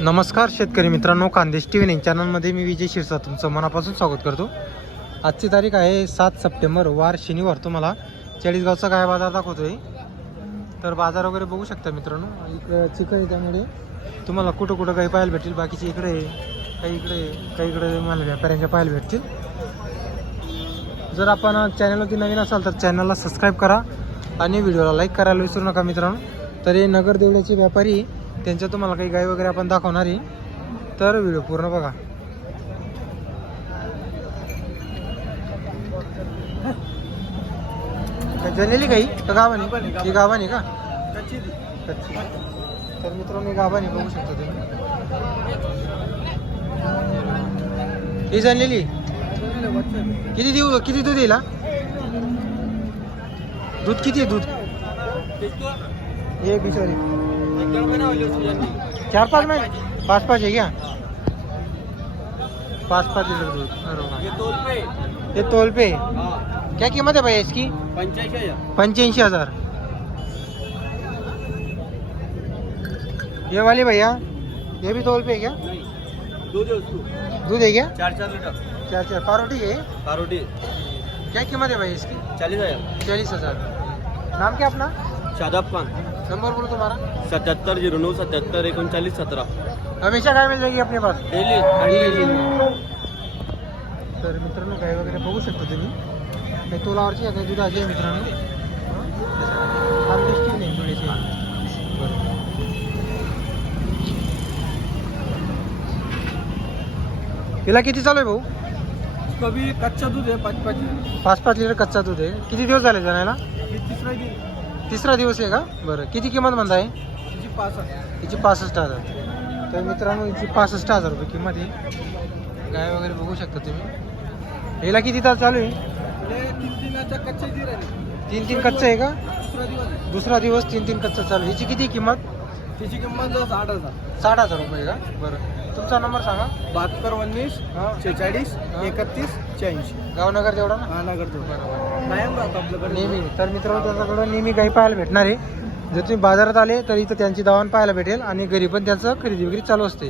नमस्कार शेतकरी मित्रांनो खानदेश टी व्ही नाईन चॅनलमध्ये मी विजय शिरसा तुमचं मनापासून स्वागत करतो. आजची तारीख आहे सात सप्टेंबर वार शनिवार. तुम्हाला चाळीसगावचा काय बाजार दाखवतोय? तर बाजार वगैरे बघू शकता मित्रांनो. इकडं चिकन आहे त्यामुळे तुम्हाला कुठं कुठं काही पाहायला भेटेल बाकीचे इकडे आहे, काही इकडे काही इकडे मला व्यापाऱ्यांच्या पाहायला भेटतील. जर आपण चॅनलवरती नवीन असाल तर चॅनलला सबस्क्राईब करा आणि व्हिडिओला लाईक करायला विसरू नका मित्रांनो. तर हे नगर देवळ्याचे व्यापारी त्यांच्या तुम्हाला काही गाई वगैरे आपण दाखवणार आहे. तर व्हिडिओ पूर्ण बघा. जनेली गाई काही? का गावानी ही गावानी का? कच्ची तर मित्रांनो गावानी बघू शकता तुम्ही. ही जनलेली किती देऊ किती दूध येईल दूध किती आहे दूध? एक बिचारी. चार पाँच में? पाँच पाँच है क्या? पाच पाच लिटर दूध बरोबर ये तोल पे। क्या कीमत है भैया इसकी? पंच्याऐंशी हज़ार। ये वाली भैया ये भी तोल पे है क्या? दूध है क्या? चार चार लीटर। चार चार। पारोटी है? पारोटी। क्या कीमत है भैया इसकी? चालीस हज़ार। चालीस हज़ार। नाम क्या अपना? शादाब खान. नंबर बोलो तुम्हारा सत्याहत्तर झिरो नऊ सत्याहत्तर एकोणचाळीस सतरा. हमेशा गाय मिल जाएगी अपने पास? डेली तर मित्रांनो गाय वगैरे बघू शकता तुम्ही. काही तोलावरची आहे काही दुधाची आहे मित्रांनो. टी नाही थोडीशी तिला किती चालू आहे भाऊ? कभी कच्चा दूध आहे पाच पाच पाच पाच लिटर कच्चा दूध आहे. किती दिवस झाले जाण्याला ही तिसरा दिन तिसरा दिवस आहे का? बरं. किती किंमत म्हणताय? तिची आहे हिची पासष्ट हजार. तर मित्रांनो हिची पासष्ट हजार रुपये किंमत आहे. गाय वगैरे बघू शकता तुम्ही. हिला किती तास चालू आहे? तीन तीन कच्चं आहे का? दुसरा दिवस तीन तीन कच्चं चालू आहे. हिची किती किंमत? तिची किंमत साठ हजार. साठ हजार रुपये का? बरं. तुमचा नंबर सांगा. बहात्तर उन्नीस शेहेचाळीस एकतीस शहाऐंशी. गावनगर तेवढा ना? हा नगर दूध बरोबर कायम राहतो आपल्याकडे नेहमी. तर मित्रांनो त्याच्याकडं नेहमी गाई पाहायला भेटणार आहे. जर तुम्ही बाजारात आले तर इथं त्यांची दावण पाहायला भेटेल आणि घरी पण त्यांचं खरेदी विक्री चालू असते.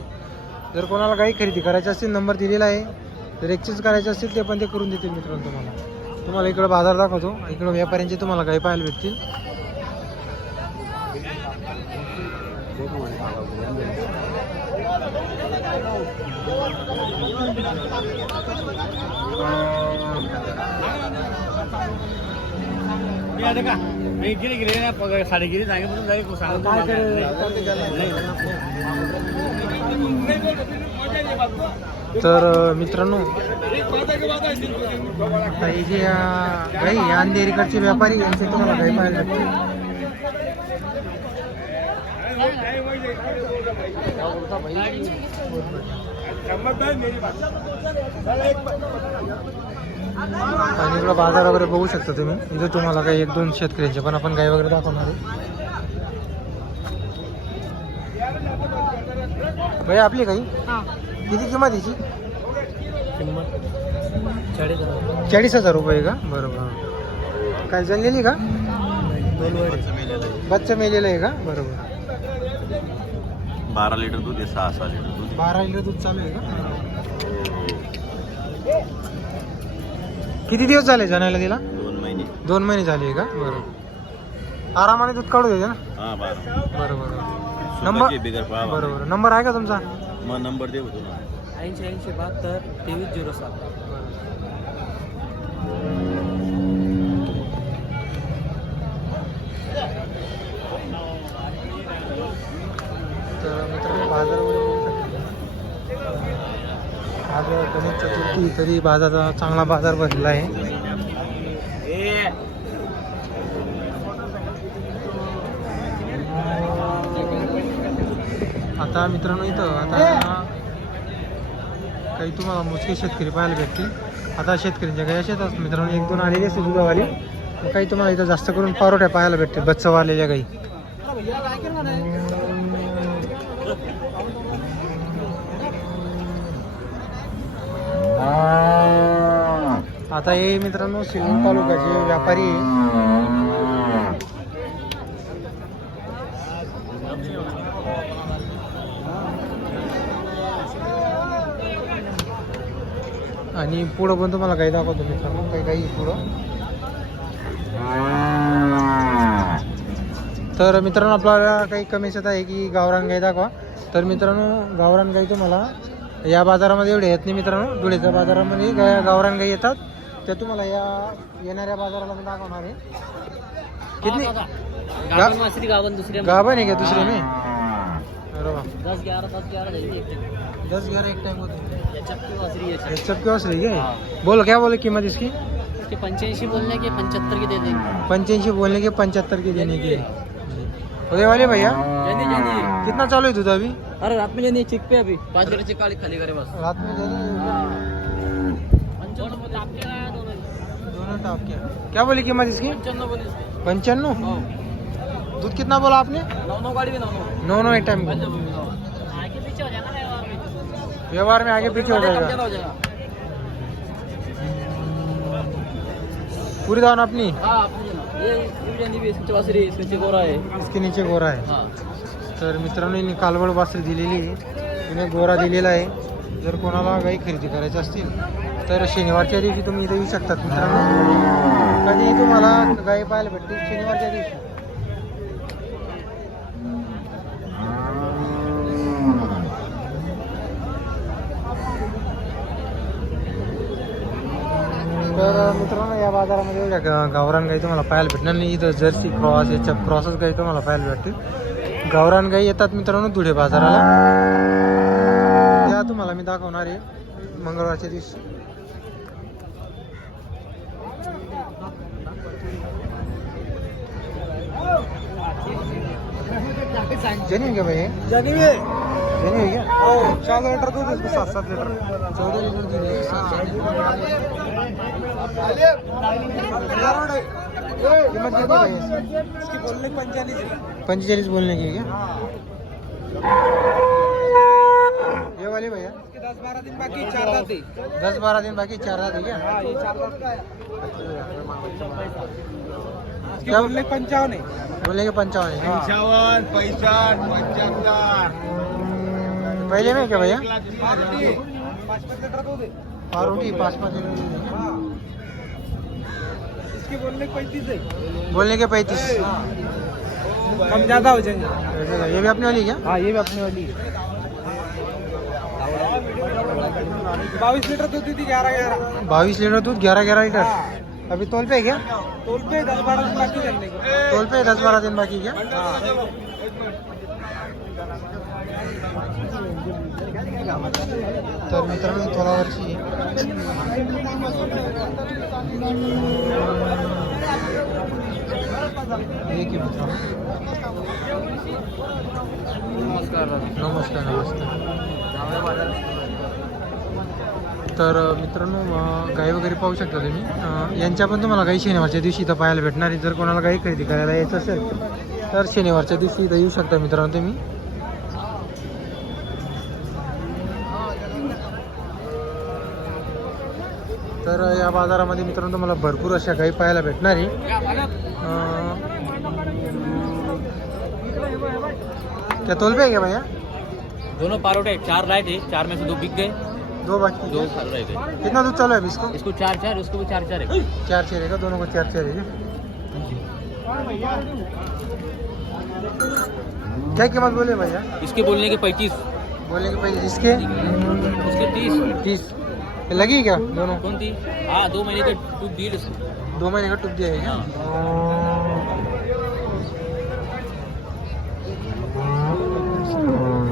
जर कोणाला गाई खरेदी करायची असतील नंबर दिलेला आहे. जर एक्सचेंज करायचे असतील ते पण ते करून देतील मित्रांनो तुम्हाला. तुम्हाला इकडं बाजार दाखवतो. इकडं व्यापाऱ्यांचे तुम्हाला गाई पाहायला भेटतील. साडेगिरी सांगितलं जाईल काय तर मित्रांनो आता हे जे या अंधेरीकडचे व्यापारी यांचे तुम्हाला गाई पाहायला भेटतील आणि इकडं बाजार वगैरे बघू शकता तुम्ही. इथं तुम्हाला काही एक दोन शेतकऱ्यांचे पण आपण गाई वगैरे दाखवणार आहे. भाई आपली काही? किती किंमत याची चाळीस हजार चाळीस हजार रुपये का? बरोबर काय जनलेली का? बच्चा मेलेलं आहे का? बरोबर बारा लिटर दूध आहे सहा सहा लिटर दूध बारा लिटर दूध चालू आहे का? किती दिवस झाले जनायला तिला? दोन महिने. दोन महिने झाले आहे का? बरोबर आरामाने दूध काढू द्यायचं ना हा बारा. बरोबर नंबर बिगर बरोबर नंबर आहे का तुमचा? मग नंबर देऊ तुला ऐंशी ऐंशी बहात्तर तेवीस झिरो सात तर मित्रांनो बाजार वगैरे बघू शकता. आज गणेश चतुर्थी तरी बाजाराचा चांगला बाजार भरलेला आहे. आता मित्रांनो इथं आता काही तुम्हाला मोजके शेतकरी पाहायला भेटतील. आता शेतकऱ्यांच्या काही शेतात मित्रांनो एक दोन आलेले असते दुधावाली काही तुम्हाला इथं जास्त करून पारोट्या पाहायला भेटतील बच्चवालेल्या काही. आता हे मित्रांनो सिल्लोड तालुक्याचे व्यापारी आणि पुढं पण तुम्हाला काही दाखवतो मित्रांनो. काही काही पुढं. तर मित्रांनो आपल्याला काही कमीशत आहे की गावरान गाई दाखवा. तर मित्रांनो गावरान गाई तुम्हाला या बाजारामध्ये एवढे येत नाही मित्रांनो. धुळेच्या बाजारामध्ये गावरान गाई येतात. त्या तुम्हाला या येणाऱ्या बाजाराला मी दाखवणार आहे. कितनी गावन मासरी गावन दुसरे गाभण आहे का दुसरे में अरे वा दस ग्यारह दस ग्यारह देंगे एक टाइम दस ग्यारह एक टाइम होते. है है बोलो क्या बोले कीमत इसकी? इसके पंच्याऐंशी बोलने के पंचहत्तर की दे देंगे बोलने के पंचहत्तर के देने के? गए वाले भैया? कितना चालू है दूध अभी? अरे रात में जानी चिक पे अभी. पाँच चिक खाली खाली करे बस. रात में पंचानवे बोले आपके? आया दोनों दोनों टॉप क्या क्या बोली कीमत इसकी? पंचानवे बोले पंचानवे दूध कितना बोला आपने? नौ नौ गाड़ी में नौ नौ नौ नौ एक टाइम को आगे पीछे हो जाना व्यवहार में? व्यवहार में आगे पीछे हो जाएगा। हो जाएगा। पूरी दावन अपनी? हाँ अपनी ना। ये ये जानी भी इसकी चवासरी इसमें चिकोरा है। इसके नीचे गोरा आहे हाँ। तर मित्रांनो हिने कालवड वासरी दिलेली आहे तिने गोरा दिलेला आहे जर कोणाला गाई खरेदी करायची असतील तर शनिवारच्या दिवशी तुम्ही इथे येऊ शकतात मित्रांनो. कधी तुम्हाला गाई पाहायला भेटतील शनिवारच्या दिवशी. तर मित्रांनो या बाजारामध्ये एवढ्या गावरान गाई तुम्हाला पाहायला भेटणार नाही. इथं जर्सी क्रॉस याच्या क्रॉसच गाई तुम्हाला पाहायला भेटतील. गावरान गाई येतात मित्रांनो धुळे बाजाराला. त्या तुम्हाला मी दाखवणार आहे मंगळवारच्या दिवशी. जेन्युन क्या भाई। जानी भी जेन्युन है क्या? चौदह लीटर दूध इसमें सात सात लीटर। चौदह लीटर दूध है, सात सात लीटर। कीमत कितनी है इसकी? इसकी बोलने पंचालीस बोलने की है क्या? ये वाली भैया। दस बारह दिन बाकी चार रात थी दस बारह दिन बाकी चार रात है। क्या हाँ ये चार रात का है इसकी क्या? बोलने पंचावन है। बोलने के पंचावन है। पंचावन्न पैसठ पंच्याहत्तर पहले में क्या भैया? है पाँच पाँच है। इसकी बोलने पैंतीस है। बोलने के पैंतीस कम ज़्यादा हो जाएँगे। ये भी अपने वाली क्या? हाँ ये भी अपने वाली है। बाईस लीटर दूध दी ग्यारह ग्यारह। बाईस लीटर दूध ग्यारह ग्यारह लीटर? अभी तोल पे है क्या? तोल पे दस बारह दिन बाकी चलने को। तोल पे दस बारह दिन बाकी क्या? तर मित्रांनो तोलावरची. एक मित्रांनो नमस्कार नमस्कार नमस्कार। तर मित्रांनो गाई वगैरे पाहू शकता तुम्ही. यांच्या पण तुम्हाला गाई शनिवारच्या दिवशी इथं पाहायला भेटणार आहे जर कोणाला काही खरेदी करायला यायचं असेल तर शनिवारच्या दिवशी इथं येऊ शकता मित्रांनो तुम्ही. तर या बाजारामध्ये मित्रांनो तुम्हाला भरपूर अशा गाई पाहायला भेटणार आहे त्या क्या तोल पे है क्या भैया दोनों पारोटे चार लाए थे चार में से दो बिक गए दो बाकी दो है। कितना दूध चालू है इसको? इसको चार चार उसको भी चार चार है। चार चेहरे रहेगा दोनों को चार चेहरे रहेगा क्या? कीमत बोले भैया? इसके बोलने के पैंतीस। बोले कि पहले इसके? उसके तीस। तीस। लगी क्या दोनों? कौन थी हाँ दो महीने का टूट इसको दो महीने का टूट दिया है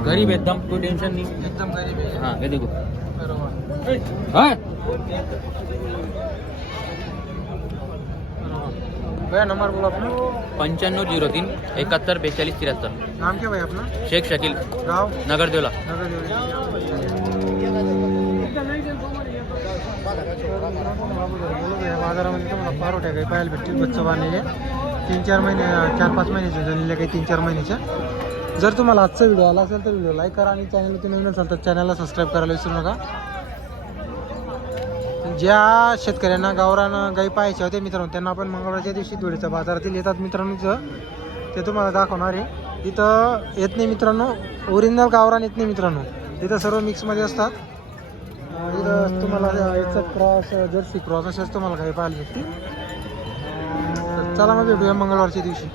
गरीब एकदम कोई टेंशन नहीं। एकदम गरीब है। हाँ ये देखो। हाँ नंबर बोलो अपना पंच्याण्णव झिरो तीन एकाहत्तर बेचाळीस त्र्याहत्तर. नाम क्या भैया अपना शेख शकील. गाँव? नगरदेवला. नगर बाजारामध्ये तुम्हाला पारोट्या काही पाहायला भेटतील बच्चा बांधलेले. तीन चार महिने चार पाच महिन्याच्या झालेल्या काही तीन चार महिन्याच्या जर तुम्हाला आजचा व्हिडिओ आला असेल तर व्हिडिओ लाईक करा आणि चॅनल तुम्ही नवीन असाल तर चॅनलला सबस्क्राईब करायला विसरू नका. ज्या शेतकऱ्यांना गावरानं गाई पाहायच्या होत्या मित्रांनो त्यांना आपण मंगळवारच्या दिवशी धुळीच्या बाजारातील येतात मित्रांनो ते तुम्हाला दाखवणार आहे. इथं येत नाही मित्रांनो ओरिजिनल गावरान येत नाही मित्रांनो. इथं सर्व मिक्समध्ये असतात. इथं तुम्हाला याचा क्रॉस जर्सी क्रॉस असेच तुम्हाला काही पाहायला भेटतील. चला मग भेटूया मंगळवारच्या दिवशी.